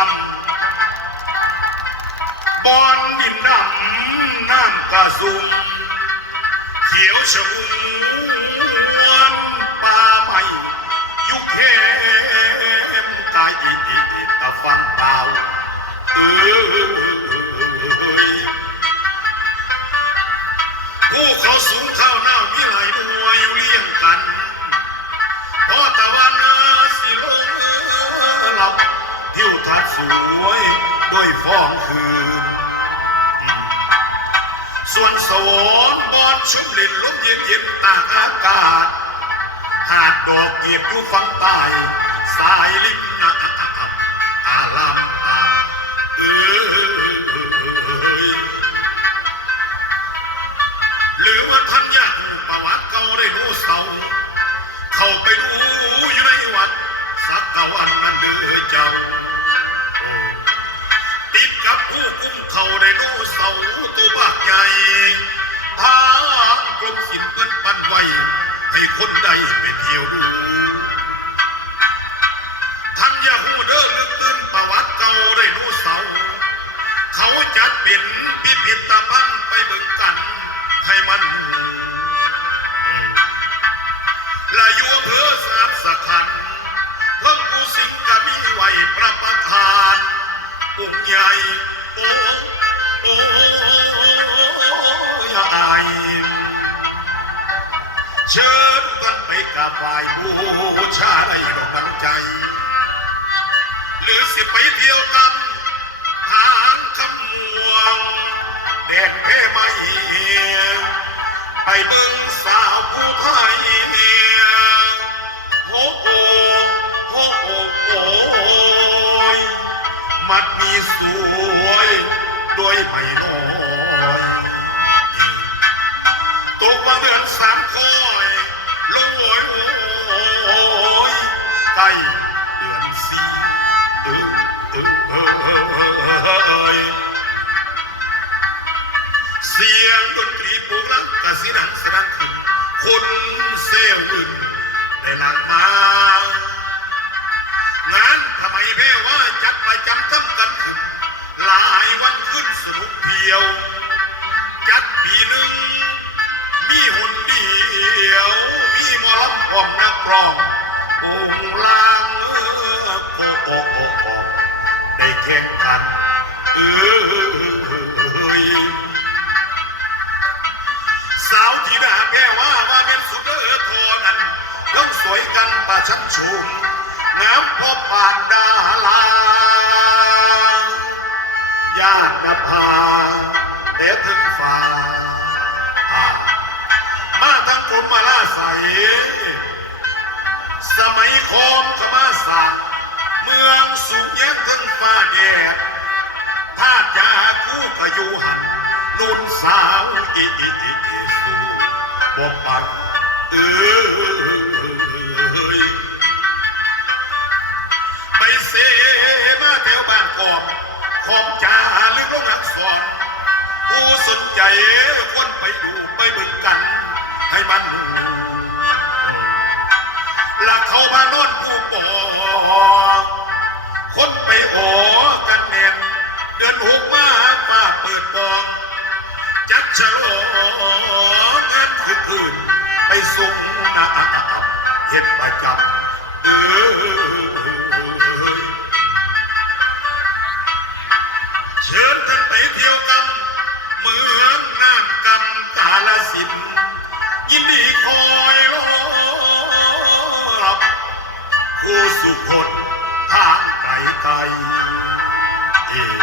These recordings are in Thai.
ำบอนดินดำน้ำกระสุมเขียวชอุ่มป่าไม้ยุคเข้มกายอีอีอีตะฟังเปล่าเอ้ยผู้เขาสูงเท่าหน้ามีไหลายมัวอยู่เลี้ยงกัน ทัดสวยด้วยฟองคืน ส่วนสวนบอนชุ่มลินลุ่มเย็นเย็นตากอากาศ หาดดอกเกียบอยู่ฝั่งใต้สายลิ้นา ได้ดูเสาตัวบากใหญ่ทางกรมศิลป์เปิ้นปันไว้ ให้คนใดไปเที่ยวดูท่านยาหูเด้อลึกตื่นประวัติเก่าได้ดูเสา เขาจัดเป็นพิพิธภัณฑ์ไปเบิ่งกันให้มันหูและอยู่อำเภอสามสะขันเพิ่งกูสิงกะมีไหวประประทานองค์ใหญ่โอ้ ชิญกันไปกราบไหว้บูชาในดอกบันใจ หรือสิไปเที่ยวกันหางคำม่วงแดนเพไม่ไปเบิ่งสาวผู้ไทยโอ้โอ้โอ้โอ้โอ้ยมัดมีสวยด้วยไม่น้อยตกบาเดือนสามคอ เดือนสีเออเออเออเออเออเสียงดนตรีปูลังกะสิดังสนั่นขึ้นคนเซลล์อื่นได้หลังมางานทำไมแพ้ว่าจัดประจำทำกันขึ้นหลายวันขึ้นสนุกเพียว จัดปีหนึ่งมีหุ่นเดียว มีหมอลำของนักร้อง งค์ลางโอ้โอ้โอ้ได้แข่งกันเอ้ยสาวที่ด่าแพ้ว่าว่าเป็นสุดเออโทนั้นต้องสวยกันป่าชั้นชุมน้ำพอปานดาลาญาตินภาเดี๋ยวถึงฟ้า ยโคมขมาสังเมืองสูงยังถึงฟ้าแดดถ้าจะคู่พยุหัน นุ่นสาวอีอีอีอีสู่บ่ปักเอ้ยไปเสมาแถวบ้านกอบขอมจ่าลึกลงหักสอนผู้สนใจคนไปดูไปเบิ่งกัน ให้มัน เขาบ้านโนอนผู้ปองคนไปโอกันเน่นเดินหุกมาป้าเปิดบอง จัดฉลองงานคืนคืนไปส่งนาเห็ดประจำเออเชิญท่านไปเที่ยวกันเมืองน้ำกำกาลสินยินดีคอย ผู้สุขนทางไกลไกลเอง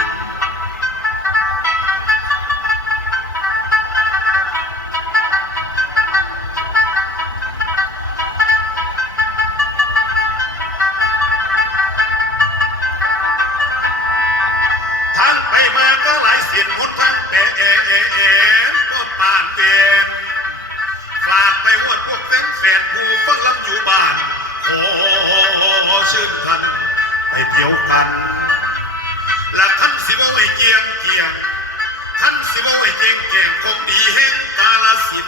ทางไปมาก็หลายเสียนคนทางเอเอเอก็ปานเด่นฝากไปวดพวกแฟนแฟนผู้ฟังลำอยู่บ้าน ขอชื่นท่านไปเที่ยวกัน และท่านสิว่าไว้เกียงเกียง ท่านสิว่าไว้เกียงเกียงของดีแห่งกาลสิน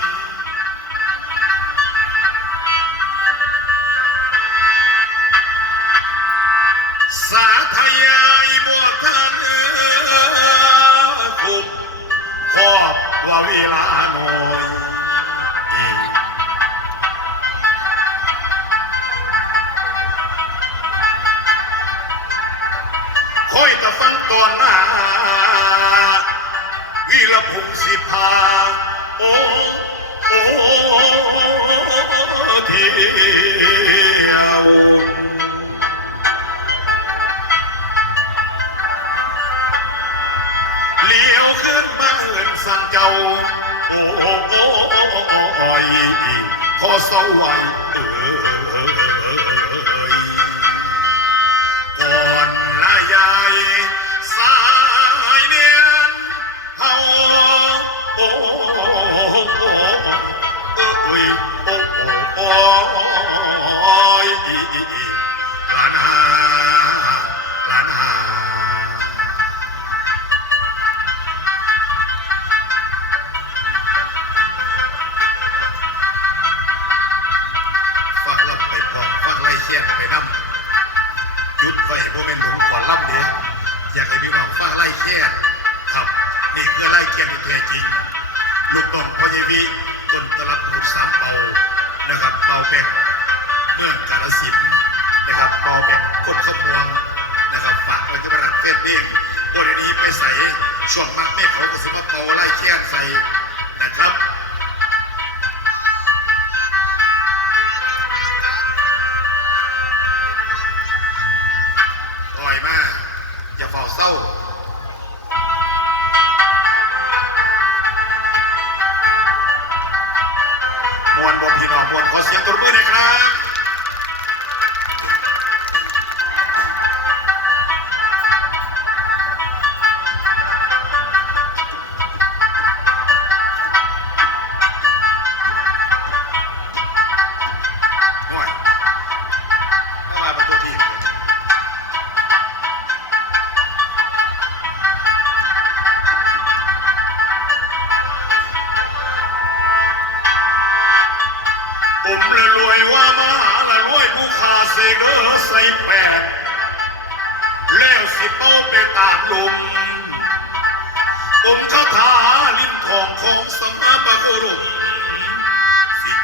โ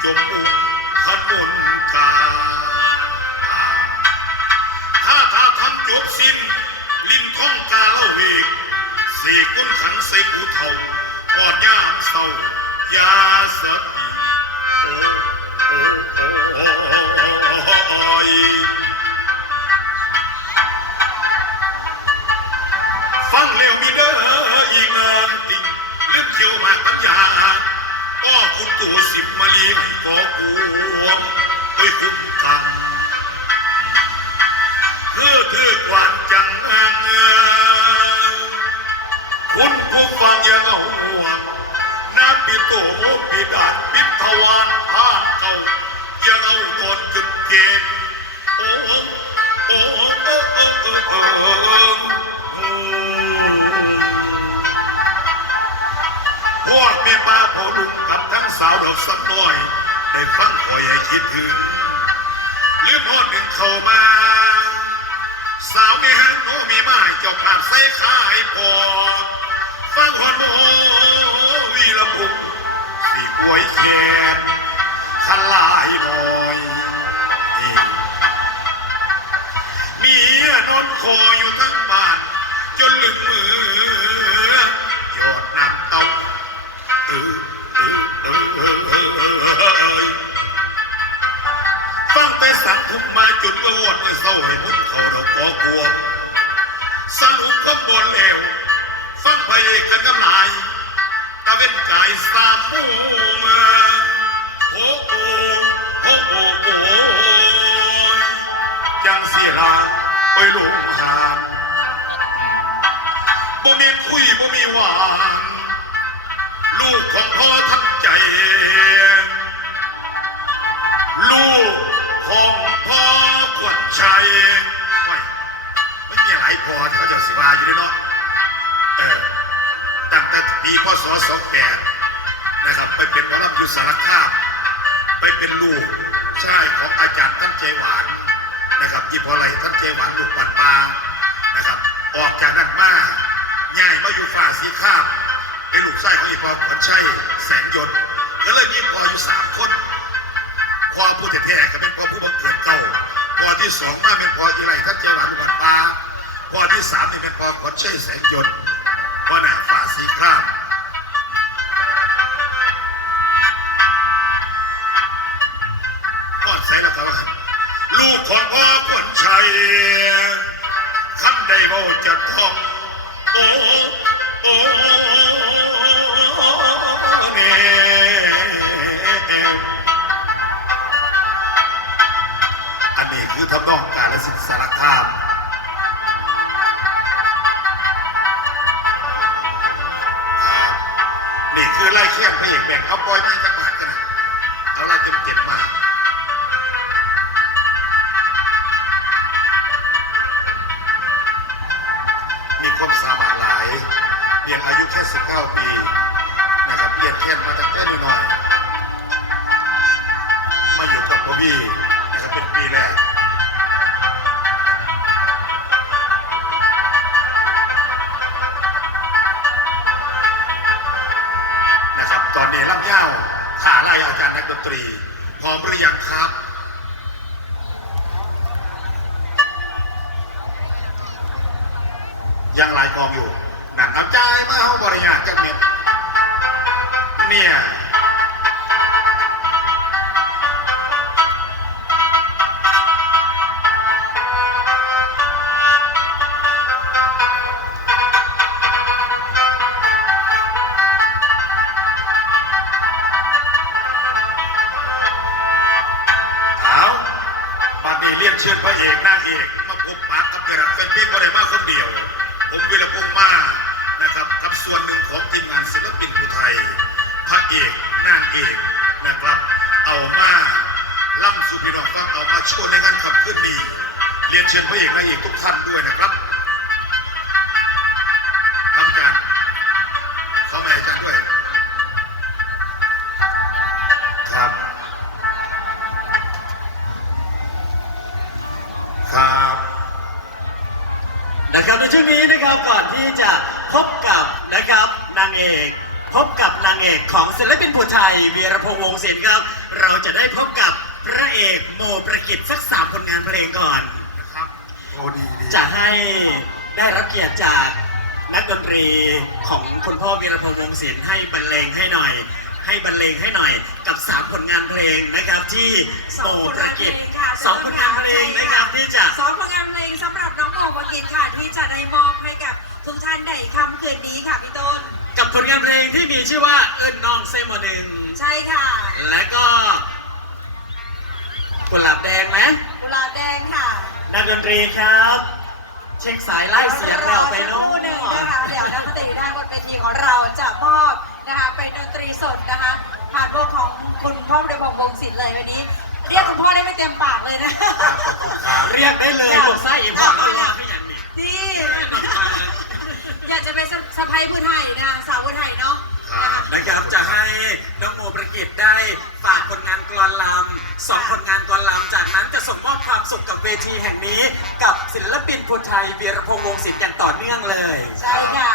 จมมุกขนุนกาถ้าถ้าทำจบสิ้น ลิ้นท้องกาเล่าเอกสี่กุนขังเสกูเทาออดยามเศร้ายาสติ ก็คุณตัวสิบมาลีไม่ขอกวมโอ้ยคุ้มกันคือเพื่อความจังเอิงเอิงคุณผู้ฟังอยังเอาห่วงนาปิโตปิดานปิทวาน สาวดอกสักน้อย ได้ฟังคอยให้คิดถึงลืมพอดหนึ่งเข้ามา สาวในห้างโนมีไม้เจกภาพใส่ขายพอฟังฮอนโมวีละพุกสี่ป่วยแขนขลายลอย ไปลงหานบ่มีคุยบ่มีหวานลูกของพ่อทั้งใจ ลูกของพ่อขวัญชัยไม่ไม่มีหลายพอที่เขาจะสิว่าอยู่ด้วยเนาะเออตั้งแต่ปีพศ28 สารคามไปเป็นลูกชายของอาจารย์ท่านเจหวานนะครับยี่พอไรท่านเจหวานลูกปันปลานะครับ ออกจากนั้นมาง่ายมาอยู่ฝ่าสีข้ามเป็นลูกชายของอีพอขวัญชัยแสงยนต์ก็เลยมีพออยู่สามคนพอผู้แท้ๆก็เป็นพอผู้บังเกิดเก่าพอที่สองมาเป็นพอที่ไรท่านเจหวานวัดปลาพอที่สามนี่เป็นพอขวัญชัยแสงยน นี่คือไล่เคียนพระเอกแบ่งเอาปล่อยมาจากบ้านกันนะเอาไล่เต็มเต็มมามีความสามารถหลายเพียงอายุแค่19 ปี ชว์ในงานขับขึ้นดี เรียนเชิญพระเอกนางเอกทุกท่านด้วยนะครับทำการขอแม่อาจารย์ด้วย ครับ ครับ นะครับในช่วงนี้นะครับก่อนที่จะพบกับนะครับนางเอกพบกับนางเอกของศิลปินผู้ไทยเวีรพงษ์วงศ์ศิลป์ครับ เราจะได้พบกับ พระเอกโมประกิตสักสามผลงานเพลงก่อน นะครับโอ้ดีดีจะให้ได้รับเกียรติจากนักดนตรีของคุณพ่อวีรพงษ์วงศ์ศิลป์ให้บรรเลงให้หน่อย ให้บรรเลงให้หน่อยกับสามผลงานเพลงนะครับที่สโมองผลประงานเพกิลตงค่ะสองผลงานเพลงนะครับที่จะสองผลงานเพลงสำหรับน้องโมวกิจค่ะที่จะได้มอบให้กับทุกท่านในค่ำคืนนี้ค่ะพี่ต้น กับผลงานเพลงที่มีชื่อว่าเอิญน้องเซโมหนึ่งใช่ค่ะ และก็กุหลาบแด งไหมกุหลาบแดงค่ะนักดนตรีครับ เช็คสายไล่เสียงเราไปรเน้ออสักครู่หนึ่งนะคะเดี๋ยวนักดนตรีด้านบนเวทีของเราจะมอบนะคะเป็นดนตรีสดนะคะผ่านวงของคุณพ่อเดพงษ์วงศิลป์เลยวันนี้ เรียกคุณพ่อได้ไม่เต็มปากเลยนะครับขอบคุณครับเรียกได้เลยบทไส้อีพอก็รอขึ้นอย่างนี้ที่แน่นอนมาอยากจะเป็นสะพายพื้นไทยนะคะสาวพื้นไทยเนาะ นะครับจะให้น้องโมประกิตได้ฝากผลงานกลอนลำสองผลงานกลอนลำจากนั้นจะส่งมอบความสุขกับเวทีแห่งนี้ กับศิลปินผู้ไทยเวียรพงษ์วงศิลป์อย่างต่อเนื่องเลย ใช่ค่ะ